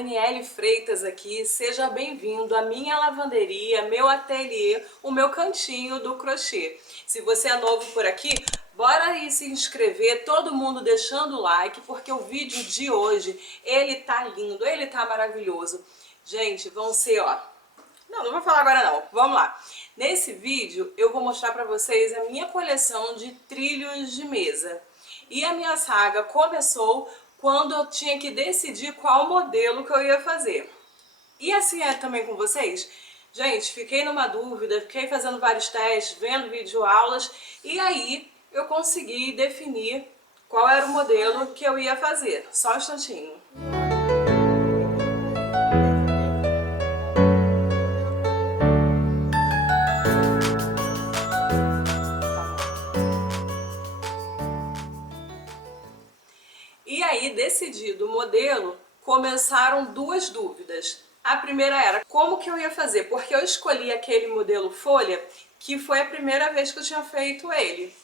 Daniele Freitas aqui, seja bem-vindo à minha lavanderia, meu ateliê, o meu cantinho do crochê. Se você é novo por aqui, bora aí se inscrever, todo mundo deixando o like, porque o vídeo de hoje, ele tá lindo, ele tá maravilhoso. Gente, vão ser, ó, não vou falar agora não, vamos lá. Nesse vídeo eu vou mostrar pra vocês a minha coleção de trilhos de mesa. E a minha saga começou quando eu tinha que decidir qual modelo que eu ia fazer. E assim é também com vocês? Gente, fiquei numa dúvida, fiquei fazendo vários testes, vendo videoaulas, e aí eu consegui definir qual era o modelo que eu ia fazer. Só um instantinho. E aí, decidido o modelo, começaram duas dúvidas. A primeira era como que eu ia fazer, porque eu escolhi aquele modelo folha, que foi a primeira vez que eu tinha feito ele.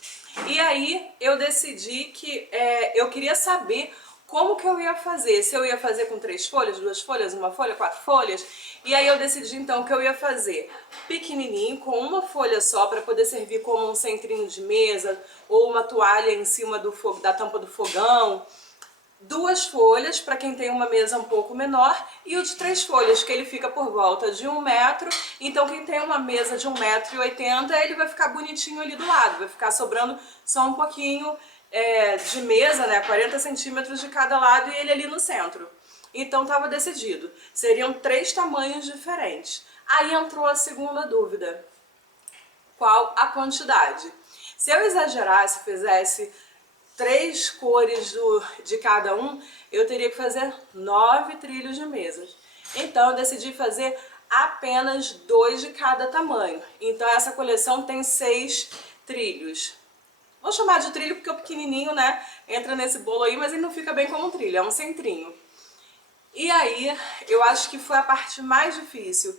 E aí eu decidi que eu queria saber como que eu ia fazer, se eu ia fazer com 3 folhas, 2 folhas, 1 folha, 4 folhas. E aí eu decidi então que eu ia fazer pequenininho, com uma folha só, para poder servir como um centrinho de mesa, ou uma toalha em cima da tampa do fogão. 2 folhas para quem tem uma mesa um pouco menor e o de 3 folhas, que ele fica por volta de 1 metro. Então quem tem uma mesa de 1,80 m, ele vai ficar bonitinho ali do lado, vai ficar sobrando só um pouquinho de mesa, né, 40 centímetros de cada lado, e ele ali no centro. Então estava decidido, seriam 3 tamanhos diferentes. Aí entrou a segunda dúvida: qual a quantidade? Se eu exagerasse, fizesse 3 cores de cada um, eu teria que fazer 9 trilhos de mesas. Então eu decidi fazer apenas 2 de cada tamanho. Então essa coleção tem 6 trilhos. Vou chamar de trilho porque o pequenininho, né, entra nesse bolo aí, mas ele não fica bem como um trilho, é um centrinho. E aí, eu acho que foi a parte mais difícil.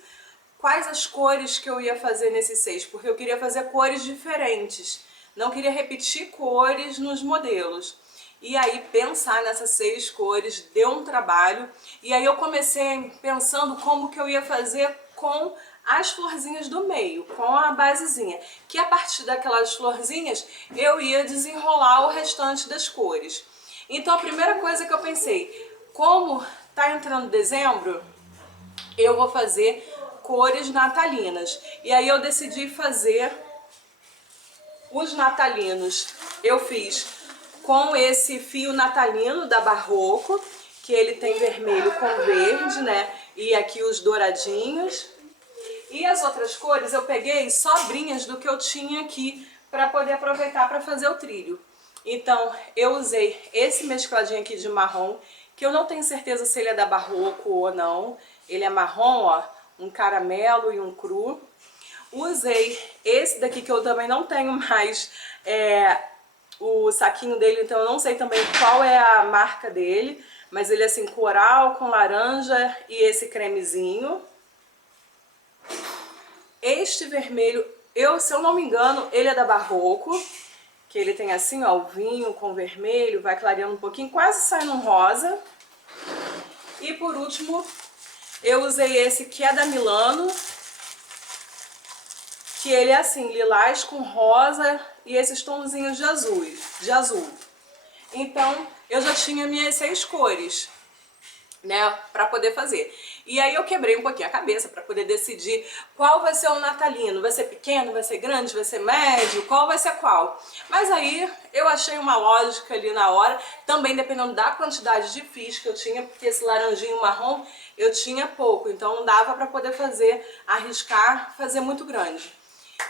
Quais as cores que eu ia fazer nesses 6? Porque eu queria fazer cores diferentes. Não queria repetir cores nos modelos. E aí pensar nessas 6 cores deu um trabalho. E aí eu comecei pensando como que eu ia fazer com as florzinhas do meio, com a basezinha. Que a partir daquelas florzinhas eu ia desenrolar o restante das cores. Então a primeira coisa que eu pensei, como tá entrando dezembro, eu vou fazer cores natalinas. E aí eu decidi fazer os natalinos. Eu fiz com esse fio natalino da Barroco, que ele tem vermelho com verde, né? E aqui os douradinhos. E as outras cores eu peguei sobrinhas do que eu tinha aqui para poder aproveitar para fazer o trilho. Então eu usei esse mescladinho aqui de marrom, que eu não tenho certeza se ele é da Barroco ou não. Ele é marrom, ó, um caramelo e um cru. Usei esse daqui, que eu também não tenho mais o saquinho dele, então eu não sei também qual é a marca dele, mas ele é assim, coral com laranja e esse cremezinho. Este vermelho, se eu não me engano, ele é da Barroco, que ele tem assim, ó, o vinho com vermelho, vai clareando um pouquinho, quase saindo um rosa. E por último, eu usei esse que é da Milano, que ele é assim, lilás com rosa e esses tonzinhos de azul. Então, eu já tinha minhas 6 cores, né, para poder fazer. E aí eu quebrei um pouquinho a cabeça para poder decidir qual vai ser o natalino. Vai ser pequeno, vai ser grande, vai ser médio, qual vai ser qual. Mas aí eu achei uma lógica ali na hora, também dependendo da quantidade de fios que eu tinha, porque esse laranjinho marrom eu tinha pouco, então não dava para poder arriscar, fazer muito grande.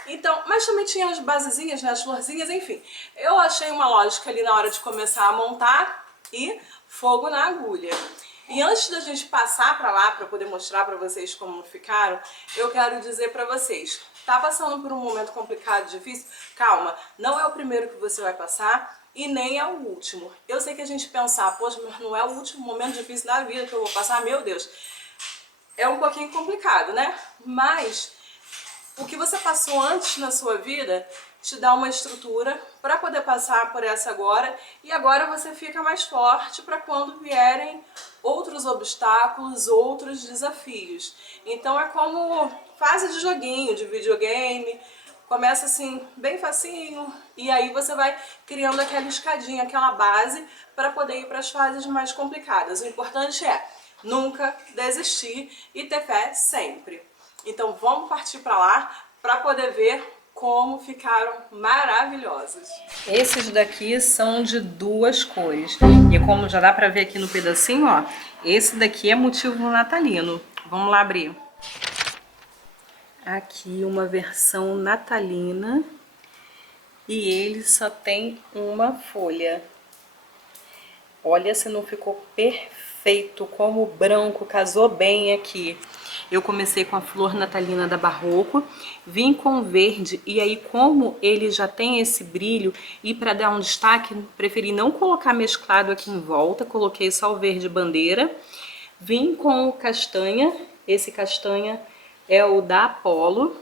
Então, mas também tinha as basezinhas, né, as florzinhas, enfim. Eu achei uma lógica ali na hora de começar a montar e fogo na agulha. E antes da gente passar pra lá, pra poder mostrar pra vocês como ficaram, eu quero dizer pra vocês, tá passando por um momento complicado, difícil? Calma, não é o primeiro que você vai passar e nem é o último. Eu sei que a gente pensar, poxa, mas não é o último momento difícil da vida que eu vou passar, meu Deus. É um pouquinho complicado, né? Mas O que você passou antes na sua vida te dá uma estrutura para poder passar por essa agora, e agora você fica mais forte para quando vierem outros obstáculos, outros desafios. Então é como fase de joguinho, de videogame, começa assim bem facinho e aí você vai criando aquela escadinha, aquela base para poder ir para as fases mais complicadas. O importante é nunca desistir e ter fé sempre. Então vamos partir para lá para poder ver como ficaram maravilhosos. Esses daqui são de duas cores. E como já dá para ver aqui no pedacinho, ó, esse daqui é motivo natalino. Vamos lá abrir. Aqui uma versão natalina e ele só tem uma folha. Olha se não ficou perfeito, como o branco casou bem aqui. Eu comecei com a flor natalina da Barroco, vim com o verde e aí como ele já tem esse brilho e para dar um destaque, preferi não colocar mesclado aqui em volta, coloquei só o verde bandeira. Vim com o castanha, esse castanha é o da Apollo,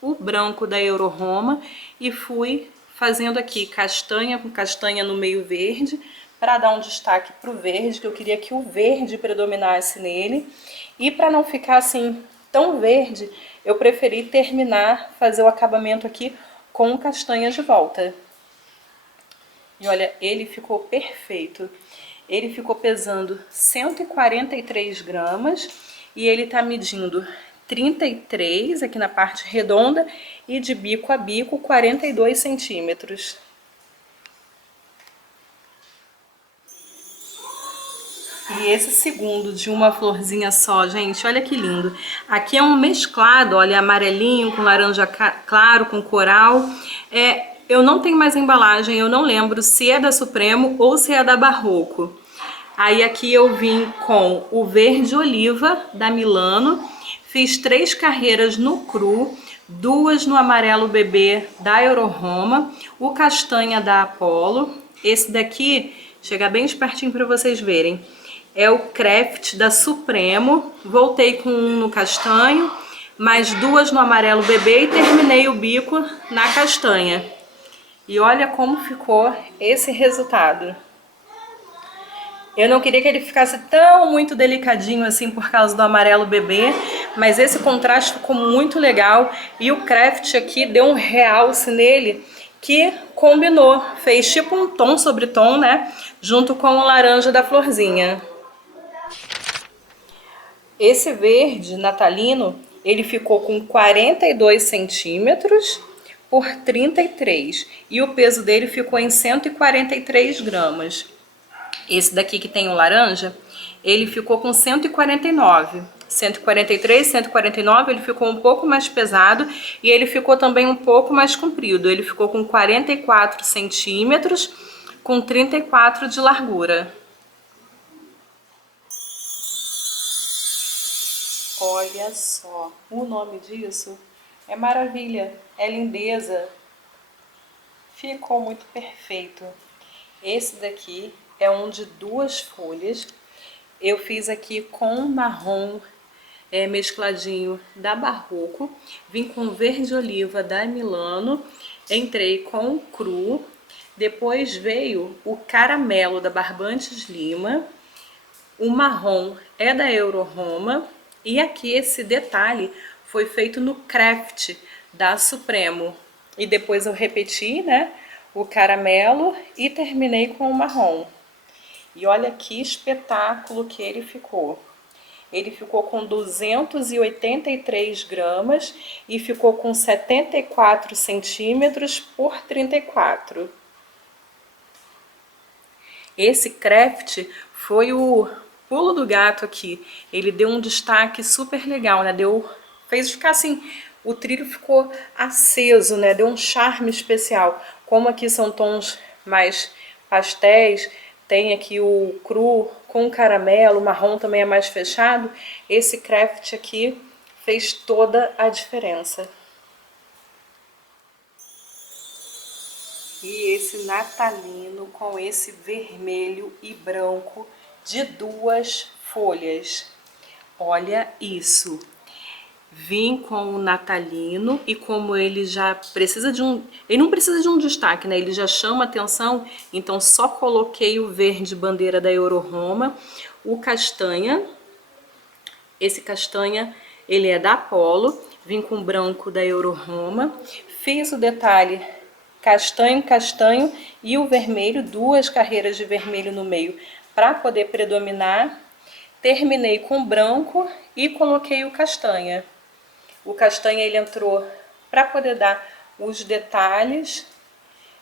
o branco da Euro Roma e fui fazendo aqui castanha com castanha no meio verde, para dar um destaque para o verde, que eu queria que o verde predominasse nele. E para não ficar assim tão verde, eu preferi terminar, fazer o acabamento aqui com castanha de volta. E olha, ele ficou perfeito. Ele ficou pesando 143 gramas e ele tá medindo 33 aqui na parte redonda e de bico a bico 42 centímetros. E esse segundo de uma florzinha só, gente, olha que lindo. Aqui é um mesclado, olha, amarelinho com laranja claro, com coral. Eu não tenho mais embalagem, eu não lembro se é da Supremo ou se é da Barroco. Aí aqui eu vim com o verde oliva da Milano, fiz 3 carreiras no cru, 2 no amarelo bebê da Euro Roma, o castanha da Apollo. Esse daqui, chega bem pertinho para vocês verem, é o Craft da Supremo. Voltei com um no castanho, mais 2 no amarelo bebê e terminei o bico na castanha. E olha como ficou esse resultado. Eu não queria que ele ficasse tão muito delicadinho assim por causa do amarelo bebê, mas esse contraste ficou muito legal e o Craft aqui deu um realce nele que combinou, fez tipo um tom sobre tom, né, junto com o laranja da florzinha. Esse verde natalino, ele ficou com 42 centímetros por 33 e o peso dele ficou em 143 gramas. Esse daqui que tem o laranja, ele ficou com 149. 143, 149, ele ficou um pouco mais pesado e ele ficou também um pouco mais comprido. Ele ficou com 44 centímetros, com 34 de largura. Olha só, o nome disso é maravilha, é lindeza. Ficou muito perfeito. Esse daqui é um de 2 folhas. Eu fiz aqui com marrom mescladinho da Barroco. Vim com verde oliva da Milano. Entrei com o cru. Depois veio o caramelo da Barbantes Lima. O marrom é da Euro Roma. E aqui esse detalhe foi feito no Craft da Supremo. E depois eu repeti, né, o caramelo e terminei com o marrom. E olha que espetáculo que ele ficou. Ele ficou com 283 gramas e ficou com 74 centímetros por 34. Esse Craft foi o pulo do gato aqui. Ele deu um destaque super legal, né? Fez ficar assim, o trilho ficou aceso, né? Deu um charme especial. Como aqui são tons mais pastéis, tem aqui o cru com caramelo, o marrom também é mais fechado. Esse Craft aqui fez toda a diferença. E esse natalino com esse vermelho e branco de 2 folhas. Olha isso. vim com o natalino e como ele já precisa de um... Ele não precisa de um destaque, né? Ele já chama atenção, então só coloquei o verde bandeira da Euro-Roma, o castanha. Esse castanha, ele é da Apollo, vim com o branco da Euro-Roma. Fiz o detalhe castanho, castanho e o vermelho, 2 carreiras de vermelho no meio para poder predominar. Terminei com branco e coloquei o castanha. O castanha ele entrou para poder dar os detalhes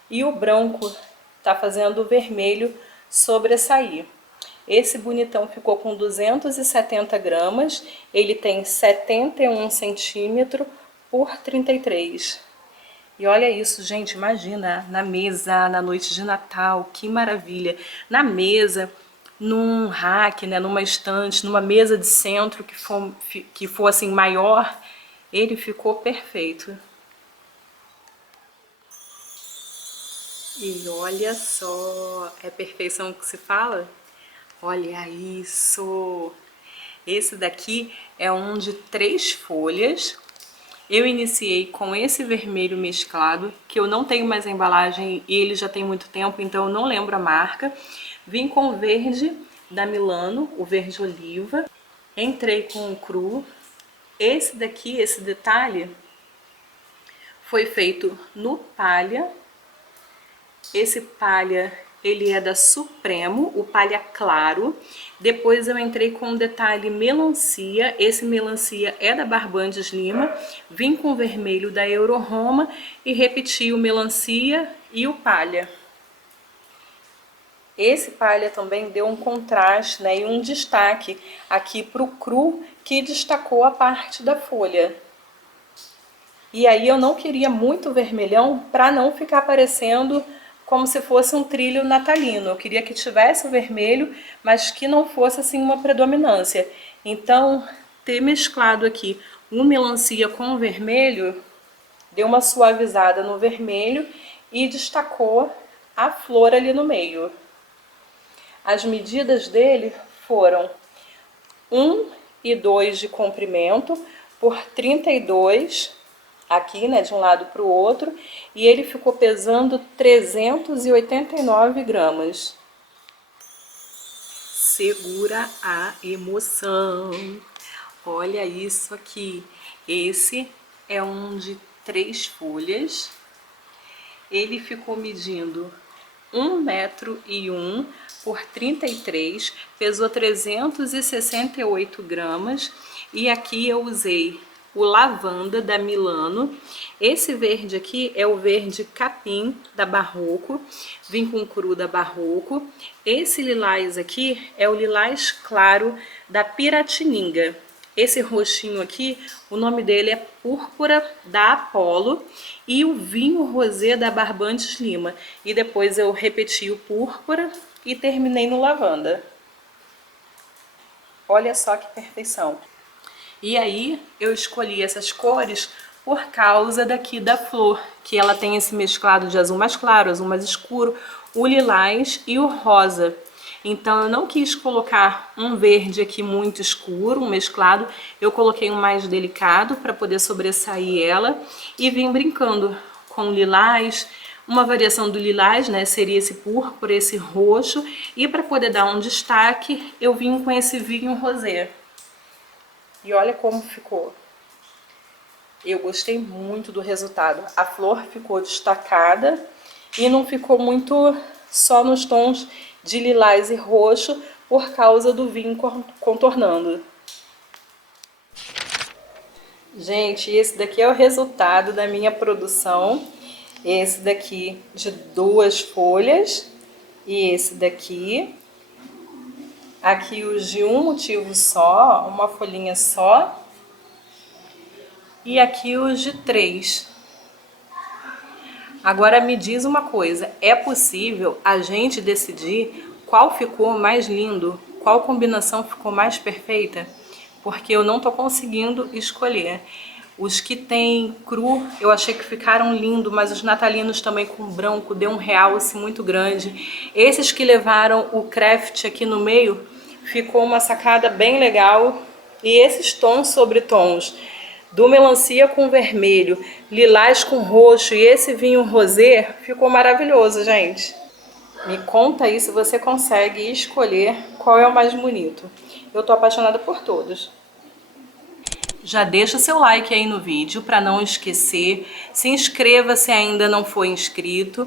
e o branco tá fazendo o vermelho sobressair. Esse bonitão ficou com 270 gramas, ele tem 71 centímetros por 33. E olha isso, gente, imagina, na mesa, na noite de Natal, que maravilha. Na mesa, num rack, né, numa estante, numa mesa de centro que for assim maior, ele ficou perfeito. E olha só, é perfeição que se fala? Olha isso! Esse daqui é um de 3 folhas. Eu iniciei com esse vermelho mesclado, que eu não tenho mais a embalagem e ele já tem muito tempo, então eu não lembro a marca. Vim com o verde da Milano, o verde oliva. Entrei com o cru. Esse daqui, esse detalhe, foi feito no palha. Esse palha, ele é da Supremo, o palha claro. Depois eu entrei com o detalhe melancia. Esse melancia é da Barbandes Lima. Vim com o vermelho da Euro-Roma e repeti o melancia e o palha. Esse palha também deu um contraste, né, e um destaque aqui para o cru, que destacou a parte da folha. E aí eu não queria muito vermelhão para não ficar parecendo como se fosse um trilho natalino. Eu queria que tivesse o vermelho, mas que não fosse assim uma predominância. Então, ter mesclado aqui um melancia com o vermelho, deu uma suavizada no vermelho e destacou a flor ali no meio. As medidas dele foram 1 e 2 de comprimento por 32 aqui, né, de um lado para o outro, e ele ficou pesando 389 gramas. Segura a emoção. Olha isso aqui. Esse é um de 3 folhas. Ele ficou medindo 1,01 m por 33, pesou 368 gramas. E aqui eu usei o lavanda da Milano. Esse verde aqui é o verde capim da Barroco, vim com o cru da Barroco. Esse lilás aqui é o lilás claro da Piratininga. Esse roxinho aqui, o nome dele é Púrpura da Apollo, e o vinho rosé da Barbantes Lima. E depois eu repeti o púrpura e terminei no lavanda. Olha só que perfeição. E aí eu escolhi essas cores por causa daqui da flor, que ela tem esse mesclado de azul mais claro, azul mais escuro, o lilás e o rosa. Então eu não quis colocar um verde aqui muito escuro, um mesclado, eu coloquei um mais delicado para poder sobressair ela e vim brincando com o lilás. Uma variação do lilás, né, seria esse púrpura, esse roxo, e para poder dar um destaque eu vim com esse vinho rosé. E olha como ficou. Eu gostei muito do resultado. A flor ficou destacada e não ficou muito só nos tons de lilás e roxo por causa do vinho contornando. Gente, esse daqui é o resultado da minha produção. Esse daqui de 2 folhas e esse daqui. Aqui os de um motivo só, uma folhinha só. E aqui os de 3. Agora me diz uma coisa, é possível a gente decidir qual ficou mais lindo, qual combinação ficou mais perfeita? Porque eu não tô conseguindo escolher. Os que tem cru, eu achei que ficaram lindos, mas os natalinos também com branco deu um realce muito grande. Esses que levaram o craft aqui no meio, ficou uma sacada bem legal. E esses tons sobre tons do melancia com vermelho, lilás com roxo e esse vinho rosé, ficou maravilhoso, gente. Me conta aí se você consegue escolher qual é o mais bonito. Eu tô apaixonada por todos. Já deixa seu like aí no vídeo para não esquecer. Se inscreva se ainda não for inscrito.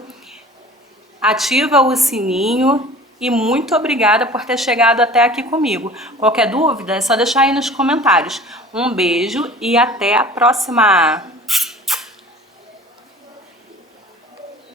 Ativa o sininho e muito obrigada por ter chegado até aqui comigo. Qualquer dúvida é só deixar aí nos comentários. Um beijo e até a próxima!